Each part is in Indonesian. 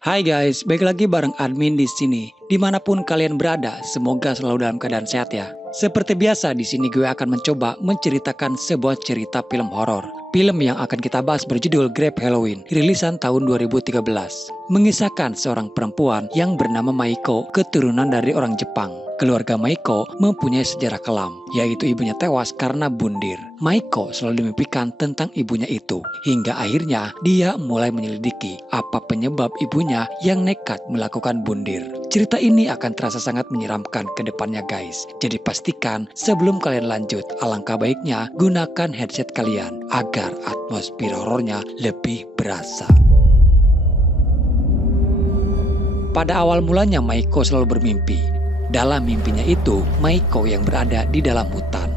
Hai guys, balik lagi bareng admin di sini. Dimanapun kalian berada, semoga selalu dalam keadaan sehat ya. Seperti biasa, di sini gue akan mencoba menceritakan sebuah cerita film horor. Film yang akan kita bahas berjudul Grave Halloween, rilisan tahun 2013. Mengisahkan seorang perempuan yang bernama Maiko, keturunan dari orang Jepang. Keluarga Maiko mempunyai sejarah kelam, yaitu ibunya tewas karena bundir. Maiko selalu dimimpikan tentang ibunya itu, hingga akhirnya dia mulai menyelidiki apa penyebab ibunya yang nekat melakukan bundir. Cerita ini akan terasa sangat menyeramkan ke depannya guys. Jadi pastikan sebelum kalian lanjut, alangkah baiknya gunakan headset kalian agar atmosfer horornya lebih berasa. Pada awal mulanya Maiko selalu bermimpi. Dalam mimpinya itu, Maiko yang berada di dalam hutan.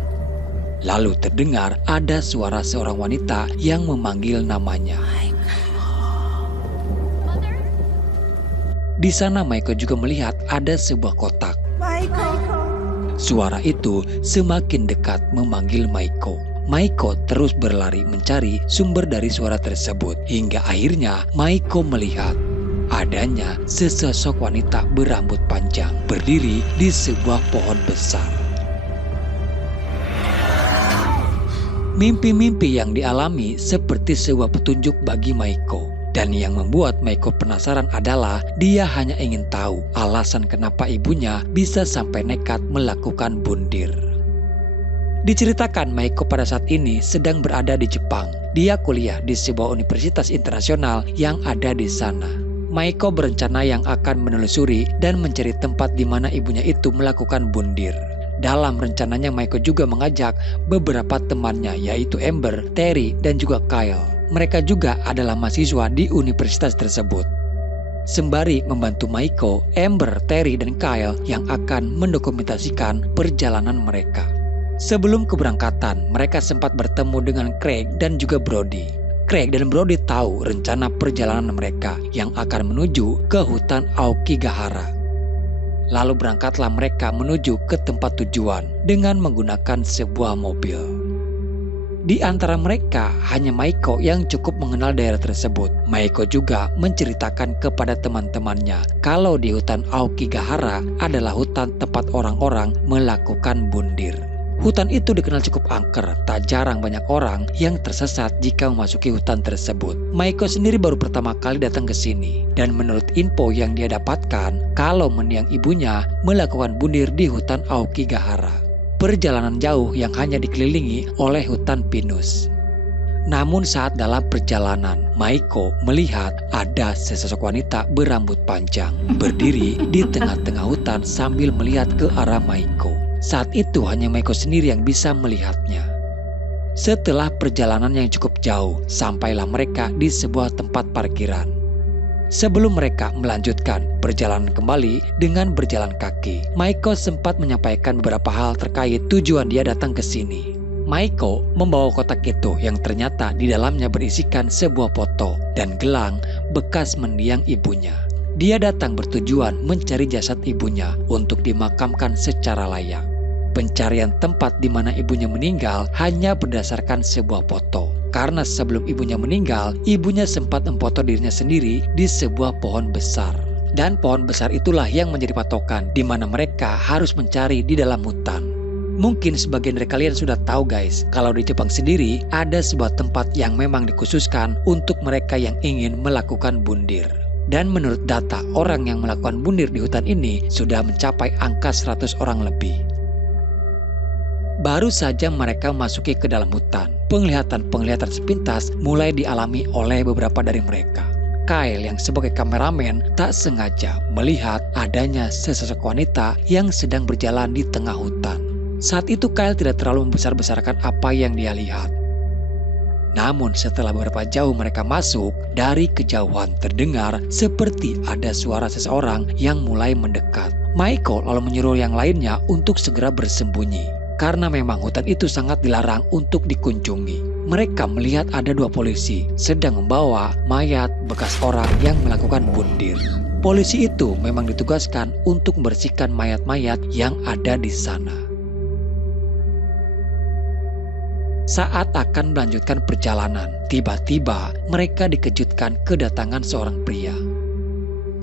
Lalu terdengar ada suara seorang wanita yang memanggil namanya. Di sana Maiko juga melihat ada sebuah kotak. Suara itu semakin dekat memanggil Maiko. Maiko terus berlari mencari sumber dari suara tersebut. Hingga akhirnya Maiko melihat adanya sesosok wanita berambut panjang berdiri di sebuah pohon besar. Mimpi-mimpi yang dialami seperti sebuah petunjuk bagi Maiko. Dan yang membuat Maiko penasaran adalah dia hanya ingin tahu alasan kenapa ibunya bisa sampai nekat melakukan bundir. Diceritakan Maiko pada saat ini sedang berada di Jepang. Dia kuliah di sebuah universitas internasional yang ada di sana. Maiko berencana yang akan menelusuri dan mencari tempat di mana ibunya itu melakukan bundir. Dalam rencananya Maiko juga mengajak beberapa temannya yaitu Amber, Terry, dan juga Kyle. Mereka juga adalah mahasiswa di universitas tersebut. Sembari membantu Maiko, Amber, Terry, dan Kyle yang akan mendokumentasikan perjalanan mereka. Sebelum keberangkatan, mereka sempat bertemu dengan Craig dan juga Brody. Craig dan Brody tahu rencana perjalanan mereka yang akan menuju ke hutan Aokigahara. Lalu berangkatlah mereka menuju ke tempat tujuan dengan menggunakan sebuah mobil. Di antara mereka hanya Maiko yang cukup mengenal daerah tersebut. Maiko juga menceritakan kepada teman-temannya kalau di hutan Aokigahara adalah hutan tempat orang-orang melakukan bundir. Hutan itu dikenal cukup angker, tak jarang banyak orang yang tersesat jika memasuki hutan tersebut. Maiko sendiri baru pertama kali datang ke sini, dan menurut info yang dia dapatkan, kalau mendiang ibunya melakukan bundir di hutan Aokigahara. Perjalanan jauh yang hanya dikelilingi oleh hutan pinus. Namun saat dalam perjalanan, Maiko melihat ada sesosok wanita berambut panjang berdiri di tengah-tengah hutan sambil melihat ke arah Maiko. Saat itu hanya Maiko sendiri yang bisa melihatnya. Setelah perjalanan yang cukup jauh, sampailah mereka di sebuah tempat parkiran. Sebelum mereka melanjutkan perjalanan kembali dengan berjalan kaki, Maiko sempat menyampaikan beberapa hal terkait tujuan dia datang ke sini. Maiko membawa kotak itu yang ternyata di dalamnya berisikan sebuah foto dan gelang bekas mendiang ibunya. Dia datang bertujuan mencari jasad ibunya untuk dimakamkan secara layak. Pencarian tempat di mana ibunya meninggal hanya berdasarkan sebuah foto. Karena sebelum ibunya meninggal, ibunya sempat memfoto dirinya sendiri di sebuah pohon besar. Dan pohon besar itulah yang menjadi patokan di mana mereka harus mencari di dalam hutan. Mungkin sebagian dari kalian sudah tahu guys, kalau di Jepang sendiri ada sebuah tempat yang memang dikhususkan untuk mereka yang ingin melakukan bundir. Dan menurut data, orang yang melakukan bundir di hutan ini sudah mencapai angka 100 orang lebih. Baru saja mereka memasuki ke dalam hutan, penglihatan sepintas mulai dialami oleh beberapa dari mereka. Kyle yang sebagai kameramen tak sengaja melihat adanya sesosok wanita yang sedang berjalan di tengah hutan. Saat itu Kyle tidak terlalu membesar-besarkan apa yang dia lihat. Namun setelah beberapa jauh mereka masuk, dari kejauhan terdengar seperti ada suara seseorang yang mulai mendekat. Maiko lalu menyuruh yang lainnya untuk segera bersembunyi. Karena memang hutan itu sangat dilarang untuk dikunjungi. Mereka melihat ada dua polisi sedang membawa mayat bekas orang yang melakukan bundir. Polisi itu memang ditugaskan untuk membersihkan mayat-mayat yang ada di sana. Saat akan melanjutkan perjalanan, tiba-tiba mereka dikejutkan kedatangan seorang pria.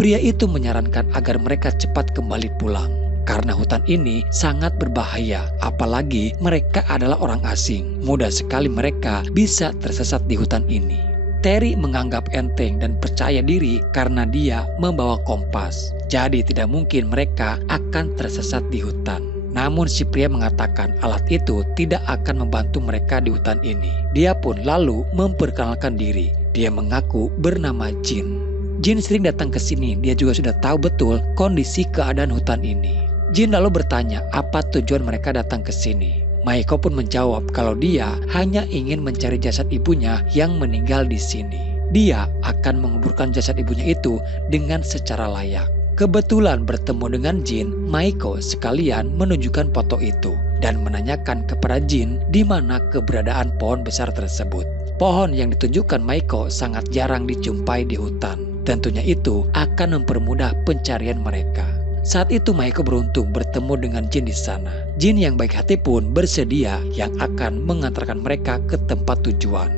Pria itu menyarankan agar mereka cepat kembali pulang. Karena hutan ini sangat berbahaya, apalagi mereka adalah orang asing. Mudah sekali mereka bisa tersesat di hutan ini. Terry menganggap enteng dan percaya diri karena dia membawa kompas. Jadi tidak mungkin mereka akan tersesat di hutan. Namun si pria mengatakan alat itu tidak akan membantu mereka di hutan ini. Dia pun lalu memperkenalkan diri. Dia mengaku bernama Jin. Jin sering datang ke sini, dia juga sudah tahu betul kondisi keadaan hutan ini. Jin lalu bertanya apa tujuan mereka datang ke sini. Maiko pun menjawab kalau dia hanya ingin mencari jasad ibunya yang meninggal di sini. Dia akan menguburkan jasad ibunya itu dengan secara layak. Kebetulan bertemu dengan Jin, Maiko sekalian menunjukkan foto itu dan menanyakan kepada Jin di mana keberadaan pohon besar tersebut. Pohon yang ditunjukkan Maiko sangat jarang dijumpai di hutan. Tentunya itu akan mempermudah pencarian mereka. Saat itu Maiko beruntung bertemu dengan Jin di sana. Jin yang baik hati pun bersedia yang akan mengantarkan mereka ke tempat tujuan.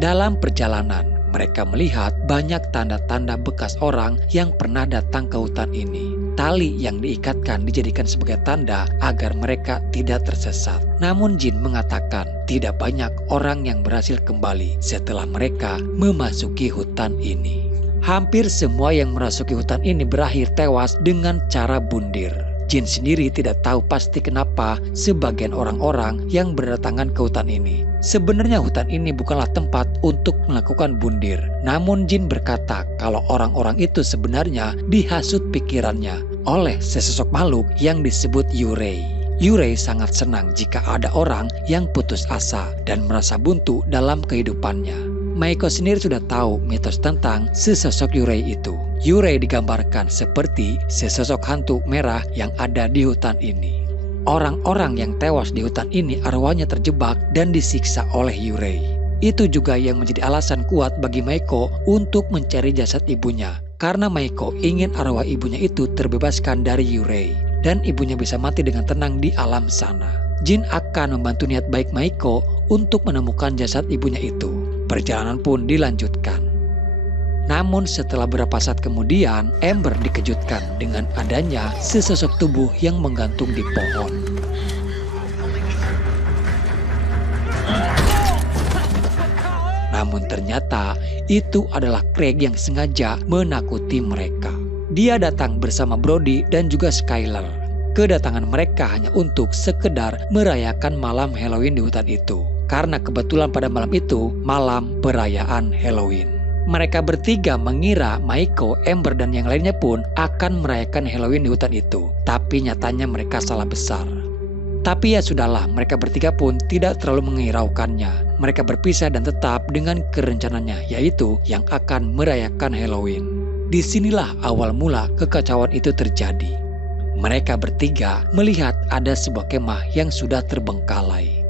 Dalam perjalanan, mereka melihat banyak tanda-tanda bekas orang yang pernah datang ke hutan ini. Tali yang diikatkan dijadikan sebagai tanda agar mereka tidak tersesat. Namun Jin mengatakan tidak banyak orang yang berhasil kembali setelah mereka memasuki hutan ini. Hampir semua yang memasuki hutan ini berakhir tewas dengan cara bundir. Jin sendiri tidak tahu pasti kenapa sebagian orang-orang yang berdatangan ke hutan ini. Sebenarnya hutan ini bukanlah tempat untuk melakukan bundir. Namun Jin berkata kalau orang-orang itu sebenarnya dihasut pikirannya oleh sesosok makhluk yang disebut Yurei. Yurei sangat senang jika ada orang yang putus asa dan merasa buntu dalam kehidupannya. Maiko sendiri sudah tahu mitos tentang sesosok Yurei itu. Yurei digambarkan seperti sesosok hantu merah yang ada di hutan ini. Orang-orang yang tewas di hutan ini arwahnya terjebak dan disiksa oleh Yurei. Itu juga yang menjadi alasan kuat bagi Maiko untuk mencari jasad ibunya. Karena Maiko ingin arwah ibunya itu terbebaskan dari Yurei dan ibunya bisa mati dengan tenang di alam sana. Jin akan membantu niat baik Maiko untuk menemukan jasad ibunya itu. Perjalanan pun dilanjutkan. Namun setelah beberapa saat kemudian, Amber dikejutkan dengan adanya sesosok tubuh yang menggantung di pohon. Namun ternyata itu adalah Craig yang sengaja menakuti mereka. Dia datang bersama Brody dan juga Skyler. Kedatangan mereka hanya untuk sekedar merayakan malam Halloween di hutan itu. Karena kebetulan pada malam itu malam perayaan Halloween. Mereka bertiga mengira Maiko, Amber dan yang lainnya pun akan merayakan Halloween di hutan itu. Tapi nyatanya mereka salah besar. Tapi ya sudahlah, mereka bertiga pun tidak terlalu mengiraukannya. Mereka berpisah dan tetap dengan kerencanannya, yaitu yang akan merayakan Halloween. Disinilah awal mula kekacauan itu terjadi. Mereka bertiga melihat ada sebuah kemah yang sudah terbengkalai.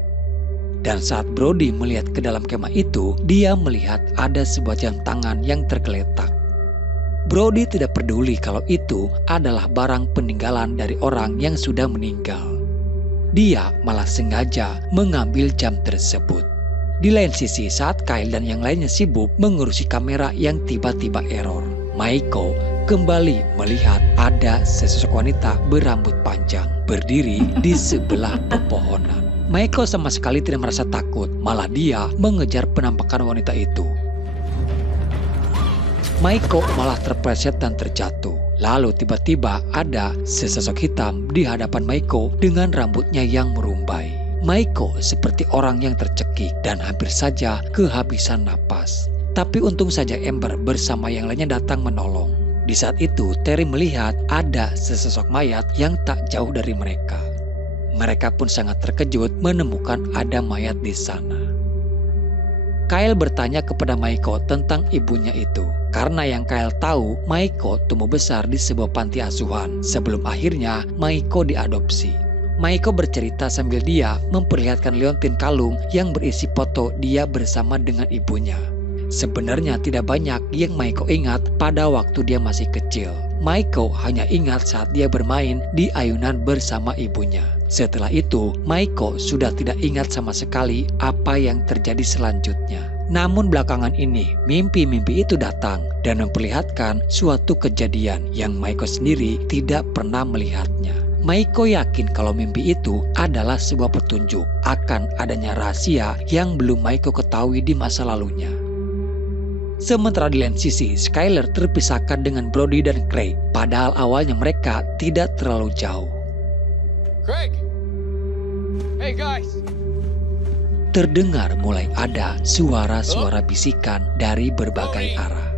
Dan saat Brody melihat ke dalam kemah itu, dia melihat ada sebuah jam tangan yang tergeletak. Brody tidak peduli kalau itu adalah barang peninggalan dari orang yang sudah meninggal. Dia malah sengaja mengambil jam tersebut. Di lain sisi, saat Kyle dan yang lainnya sibuk mengurusi kamera yang tiba-tiba error, Maiko kembali melihat ada sesosok wanita berambut panjang berdiri di sebelah pepohonan. Maiko sama sekali tidak merasa takut, malah dia mengejar penampakan wanita itu. Maiko malah terpleset dan terjatuh. Lalu tiba-tiba ada sesosok hitam di hadapan Maiko dengan rambutnya yang merumbai. Maiko seperti orang yang tercekik dan hampir saja kehabisan napas. Tapi untung saja Amber bersama yang lainnya datang menolong. Di saat itu Terry melihat ada sesosok mayat yang tak jauh dari mereka. Mereka pun sangat terkejut menemukan ada mayat di sana. Kyle bertanya kepada Maiko tentang ibunya itu. Karena yang Kyle tahu, Maiko tumbuh besar di sebuah panti asuhan sebelum akhirnya Maiko diadopsi. Maiko bercerita sambil dia memperlihatkan liontin kalung yang berisi foto dia bersama dengan ibunya. Sebenarnya tidak banyak yang Maiko ingat pada waktu dia masih kecil. Maiko hanya ingat saat dia bermain di ayunan bersama ibunya. Setelah itu, Maiko sudah tidak ingat sama sekali apa yang terjadi selanjutnya. Namun belakangan ini, mimpi-mimpi itu datang dan memperlihatkan suatu kejadian yang Maiko sendiri tidak pernah melihatnya. Maiko yakin kalau mimpi itu adalah sebuah petunjuk akan adanya rahasia yang belum Maiko ketahui di masa lalunya. Sementara di lain sisi, Skyler terpisahkan dengan Brody dan Craig, padahal awalnya mereka tidak terlalu jauh. Craig! Hey guys! Terdengar mulai ada suara-suara bisikan dari berbagai arah.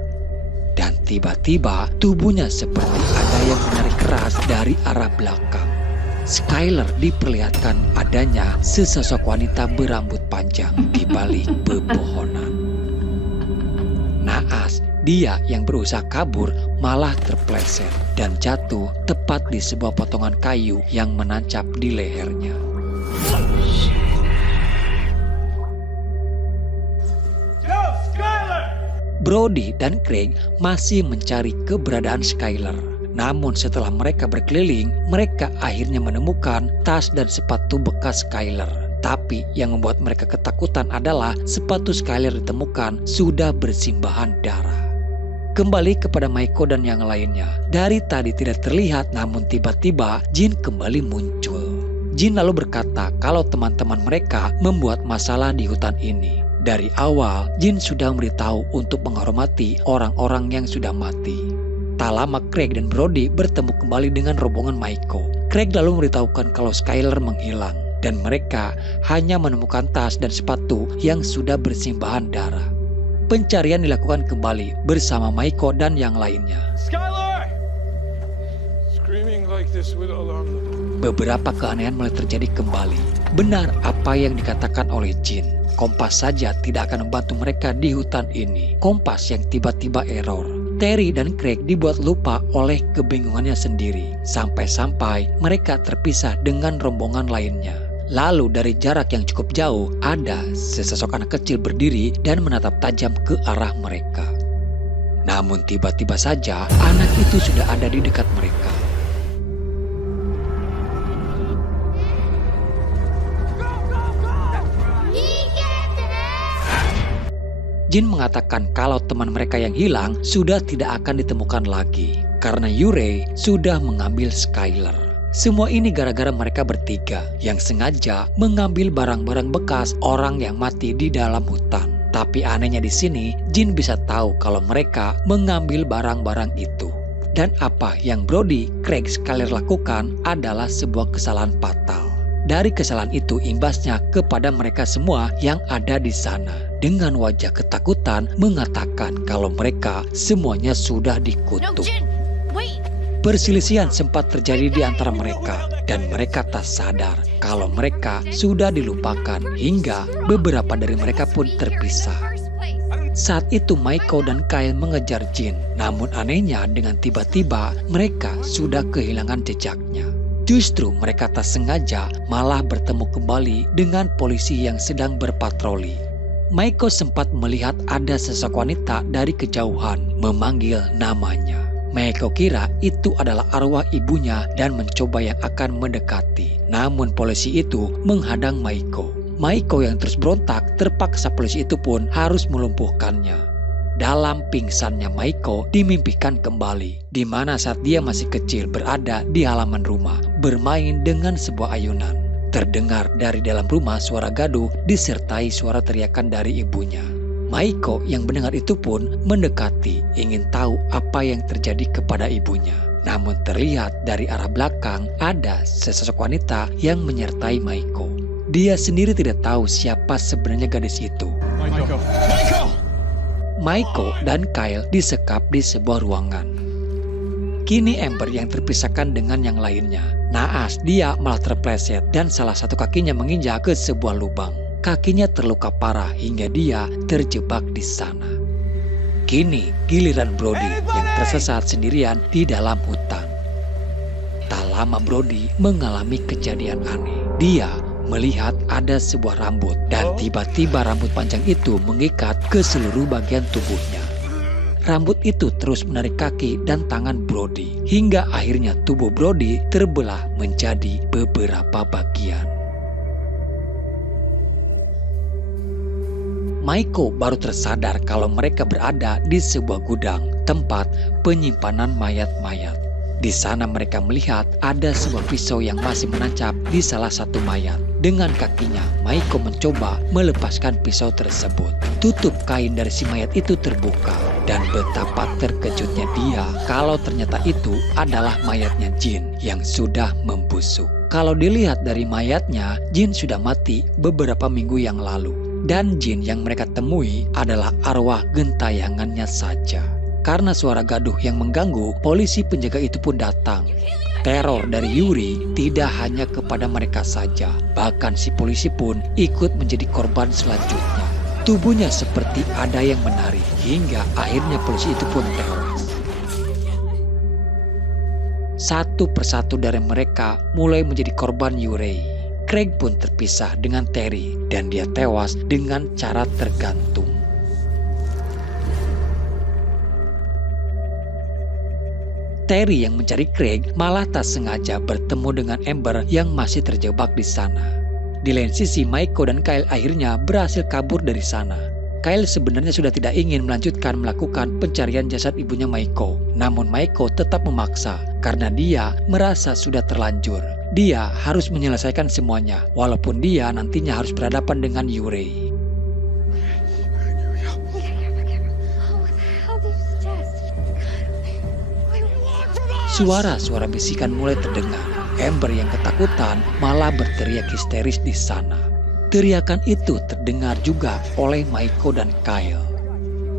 Dan tiba-tiba tubuhnya seperti ada yang menarik keras dari arah belakang. Skyler diperlihatkan adanya sesosok wanita berambut panjang di balik pepohonan. Naas, dia yang berusaha kabur malah terpleset dan jatuh tepat di sebuah potongan kayu yang menancap di lehernya. Brody dan Craig masih mencari keberadaan Skyler. Namun setelah mereka berkeliling, mereka akhirnya menemukan tas dan sepatu bekas Skyler. Tapi yang membuat mereka ketakutan adalah sepatu Skyler ditemukan sudah bersimbahan darah. Kembali kepada Maiko dan yang lainnya. Dari tadi tidak terlihat, namun tiba-tiba Jin kembali muncul. Jin lalu berkata kalau teman-teman mereka membuat masalah di hutan ini. Dari awal, Jin sudah memberitahu untuk menghormati orang-orang yang sudah mati. Tak lama Craig dan Brody bertemu kembali dengan rombongan Maiko. Craig lalu memberitahukan kalau Skyler menghilang dan mereka hanya menemukan tas dan sepatu yang sudah bersimbahan darah. Pencarian dilakukan kembali bersama Maiko dan yang lainnya. Skyler! Screaming like this would alarm them. Beberapa keanehan mulai terjadi kembali. Benar apa yang dikatakan oleh Jin. Kompas saja tidak akan membantu mereka di hutan ini. Kompas yang tiba-tiba error. Terry dan Craig dibuat lupa oleh kebingungannya sendiri. Sampai-sampai mereka terpisah dengan rombongan lainnya. Lalu dari jarak yang cukup jauh, ada sesosok anak kecil berdiri dan menatap tajam ke arah mereka. Namun tiba-tiba saja anak itu sudah ada di dekat mereka. Jin mengatakan kalau teman mereka yang hilang sudah tidak akan ditemukan lagi karena Yurei sudah mengambil Skyler. Semua ini gara-gara mereka bertiga yang sengaja mengambil barang-barang bekas orang yang mati di dalam hutan. Tapi anehnya di sini, Jin bisa tahu kalau mereka mengambil barang-barang itu. Dan apa yang Brody, Craig, Skyler lakukan adalah sebuah kesalahan fatal. Dari kesalahan itu imbasnya kepada mereka semua yang ada di sana. Dengan wajah ketakutan mengatakan kalau mereka semuanya sudah dikutuk. Perselisihan sempat terjadi di antara mereka dan mereka tak sadar kalau mereka sudah dilupakan hingga beberapa dari mereka pun terpisah. Saat itu Maiko dan Kyle mengejar Jin, namun anehnya dengan tiba-tiba mereka sudah kehilangan jejaknya. Justru mereka tak sengaja malah bertemu kembali dengan polisi yang sedang berpatroli. Maiko sempat melihat ada sosok wanita dari kejauhan memanggil namanya. Maiko kira itu adalah arwah ibunya dan mencoba yang akan mendekati. Namun polisi itu menghadang Maiko. Maiko yang terus berontak, terpaksa polisi itu pun harus melumpuhkannya. Dalam pingsannya Maiko dimimpikan kembali, di mana saat dia masih kecil berada di halaman rumah, bermain dengan sebuah ayunan. Terdengar dari dalam rumah suara gaduh disertai suara teriakan dari ibunya. Maiko yang mendengar itu pun mendekati, ingin tahu apa yang terjadi kepada ibunya. Namun terlihat dari arah belakang ada sesosok wanita yang menyertai Maiko. Dia sendiri tidak tahu siapa sebenarnya gadis itu. Maiko! Maiko dan Kyle disekap di sebuah ruangan. Kini Amber yang terpisahkan dengan yang lainnya. Naas, dia malah terpleset dan salah satu kakinya menginjak ke sebuah lubang. Kakinya terluka parah hingga dia terjebak di sana. Kini giliran Brody yang tersesat sendirian di dalam hutan. Tak lama Brody mengalami kejadian aneh. Dia melihat ada sebuah rambut dan tiba-tiba rambut panjang itu mengikat ke seluruh bagian tubuhnya. Rambut itu terus menarik kaki dan tangan Brody hingga akhirnya tubuh Brody terbelah menjadi beberapa bagian. Maiko baru tersadar kalau mereka berada di sebuah gudang, tempat penyimpanan mayat-mayat. Di sana mereka melihat ada sebuah pisau yang masih menancap di salah satu mayat. Dengan kakinya, Maiko mencoba melepaskan pisau tersebut. Tutup kain dari si mayat itu terbuka, dan betapa terkejutnya dia kalau ternyata itu adalah mayatnya Jin yang sudah membusuk. Kalau dilihat dari mayatnya, Jin sudah mati beberapa minggu yang lalu. Dan Jin yang mereka temui adalah arwah gentayangannya saja. Karena suara gaduh yang mengganggu, polisi penjaga itu pun datang. Teror dari Yuri tidak hanya kepada mereka saja, bahkan si polisi pun ikut menjadi korban selanjutnya. Tubuhnya seperti ada yang menari, hingga akhirnya polisi itu pun tewas. Satu persatu dari mereka mulai menjadi korban Yuri. Craig pun terpisah dengan Terry, dan dia tewas dengan cara tergantung. Terry yang mencari Craig malah tak sengaja bertemu dengan Amber yang masih terjebak di sana. Di lain sisi, Maiko dan Kyle akhirnya berhasil kabur dari sana. Kyle sebenarnya sudah tidak ingin melanjutkan melakukan pencarian jasad ibunya Maiko. Namun Maiko tetap memaksa karena dia merasa sudah terlanjur. Dia harus menyelesaikan semuanya, walaupun dia nantinya harus berhadapan dengan Yuri. Suara-suara bisikan mulai terdengar. Amber yang ketakutan malah berteriak histeris di sana. Teriakan itu terdengar juga oleh Maiko dan Kyle.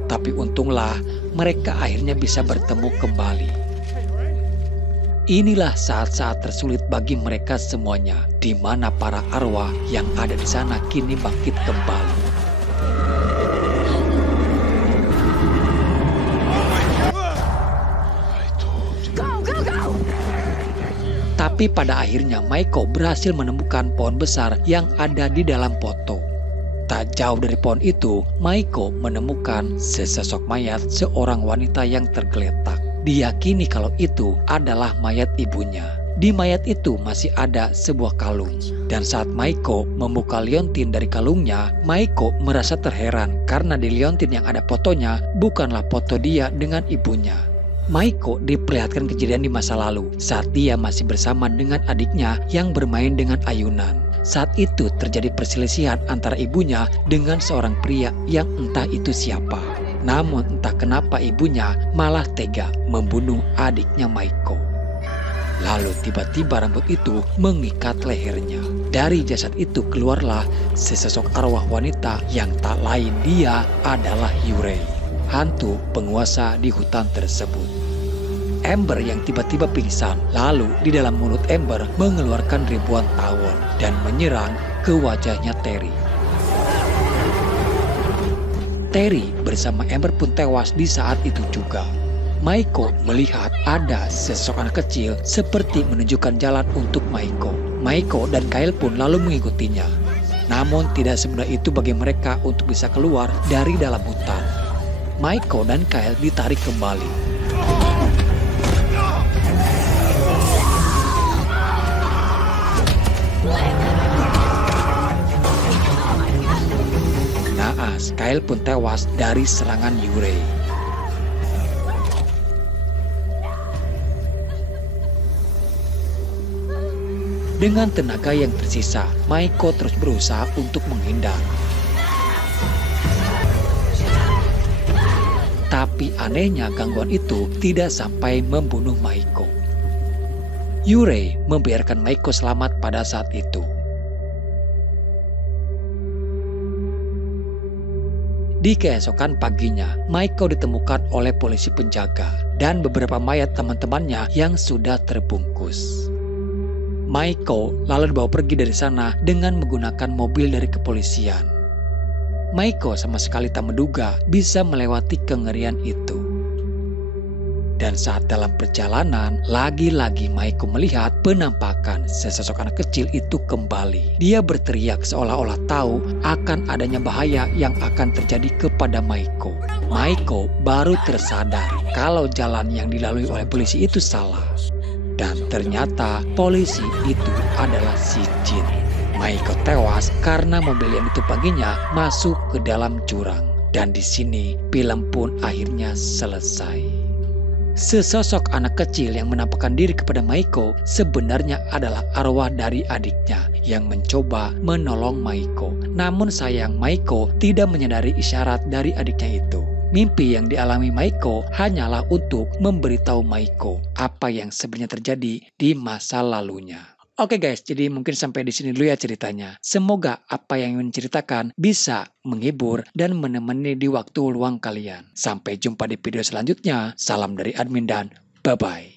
Tapi untunglah mereka akhirnya bisa bertemu kembali. Inilah saat-saat tersulit bagi mereka semuanya, di mana para arwah yang ada di sana kini bangkit kembali. Tapi pada akhirnya Maiko berhasil menemukan pohon besar yang ada di dalam foto. Tak jauh dari pohon itu, Maiko menemukan sesosok mayat seorang wanita yang tergeletak. Diyakini kalau itu adalah mayat ibunya. Di mayat itu masih ada sebuah kalung. Dan saat Maiko membuka liontin dari kalungnya, Maiko merasa terheran karena di liontin yang ada fotonya bukanlah foto dia dengan ibunya. Maiko diperlihatkan kejadian di masa lalu saat dia masih bersama dengan adiknya yang bermain dengan ayunan. Saat itu terjadi perselisihan antara ibunya dengan seorang pria yang entah itu siapa. Namun entah kenapa ibunya malah tega membunuh adiknya Maiko. Lalu tiba-tiba rambut itu mengikat lehernya. Dari jasad itu keluarlah sesosok arwah wanita yang tak lain dia adalah Yuri, hantu penguasa di hutan tersebut. Amber yang tiba-tiba pingsan, lalu di dalam mulut Amber mengeluarkan ribuan tawon dan menyerang ke wajahnya Terry. Terry bersama Amber pun tewas di saat itu juga. Maiko melihat ada sesosok anak kecil seperti menunjukkan jalan untuk Maiko. Maiko dan Kyle pun lalu mengikutinya. Namun tidak semudah itu bagi mereka untuk bisa keluar dari dalam hutan. Maiko dan Kyle ditarik kembali. Naas, Kyle pun tewas dari serangan Yuri. Dengan tenaga yang tersisa, Maiko terus berusaha untuk menghindar. Tapi anehnya gangguan itu tidak sampai membunuh Maiko. Yuri membiarkan Maiko selamat pada saat itu. Di keesokan paginya, Maiko ditemukan oleh polisi penjaga dan beberapa mayat teman-temannya yang sudah terbungkus. Maiko lalu dibawa pergi dari sana dengan menggunakan mobil dari kepolisian. Maiko sama sekali tak menduga bisa melewati kengerian itu. Dan saat dalam perjalanan, lagi-lagi Maiko melihat penampakan sesosok anak kecil itu kembali. Dia berteriak seolah-olah tahu akan adanya bahaya yang akan terjadi kepada Maiko. Maiko baru tersadar kalau jalan yang dilalui oleh polisi itu salah. Dan ternyata polisi itu adalah si Jin. Maiko tewas karena mobil yang ditumpanginya masuk ke dalam jurang. Dan di sini film pun akhirnya selesai. Sesosok anak kecil yang menampakkan diri kepada Maiko sebenarnya adalah arwah dari adiknya yang mencoba menolong Maiko. Namun sayang Maiko tidak menyadari isyarat dari adiknya itu. Mimpi yang dialami Maiko hanyalah untuk memberitahu Maiko apa yang sebenarnya terjadi di masa lalunya. Oke guys, jadi mungkin sampai di sini dulu ya ceritanya. Semoga apa yang ingin ceritakan bisa menghibur dan menemani di waktu luang kalian. Sampai jumpa di video selanjutnya. Salam dari admin dan bye-bye.